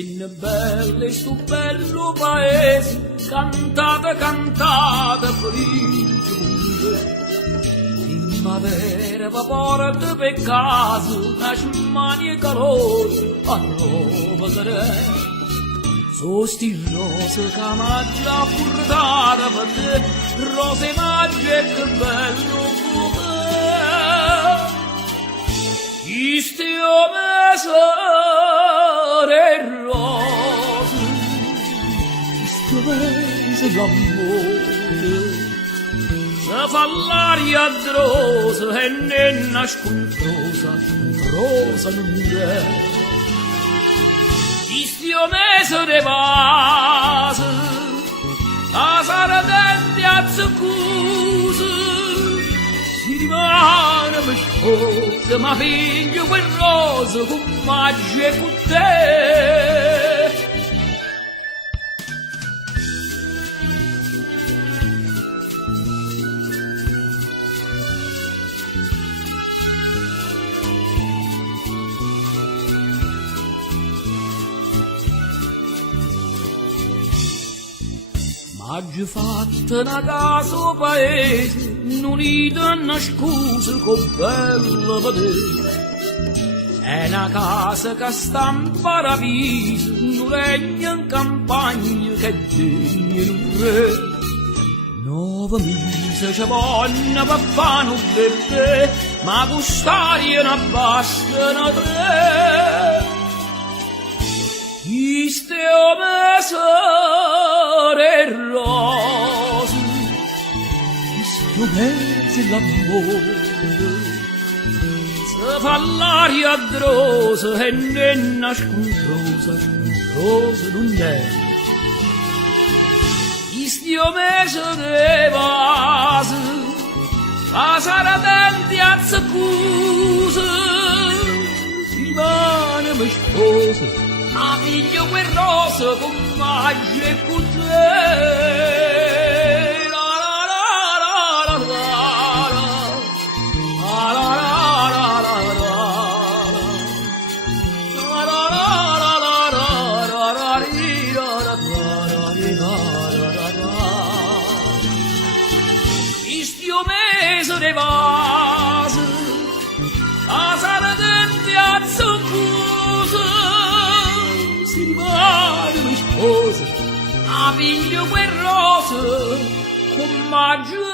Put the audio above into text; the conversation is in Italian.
in belle stu bello paese, cantate, cantate, felice. Primavera, vapore de peccato, nascimani e calore, a nuova sera. So sti rose che mangia portata per te, rose mangia che bello fuoco. Sti mesore rose, sti mese l'amore, se fa l'aria drosa e ne nascontrosa, rosa non è. Istio mese de base, a saradenti a zuccuse, si rimane per sposa, ma figlio quel rosa con magia e con te. Oggi fatta una casa o paese, non gli danno scusa con bella vedere. È una casa che sta in paradiso, non regna in campagna che degna un re. 9 mesi ci vogliono per fare un bebè, ma custare non bastano 3. Iste mesore rose, iste mese l'amore, se fa l'aria drosa e ne nascontrosa, rosa non è. Iste mese de base, a saradenti a zaccuse, si rimane me sposa. A figlio quel rosa con magia e con te. La la la la la la la la la la la. Istio mese de base, a saradenti a zuccuse, si rimane mi sposa, a figlio quel rosa con magia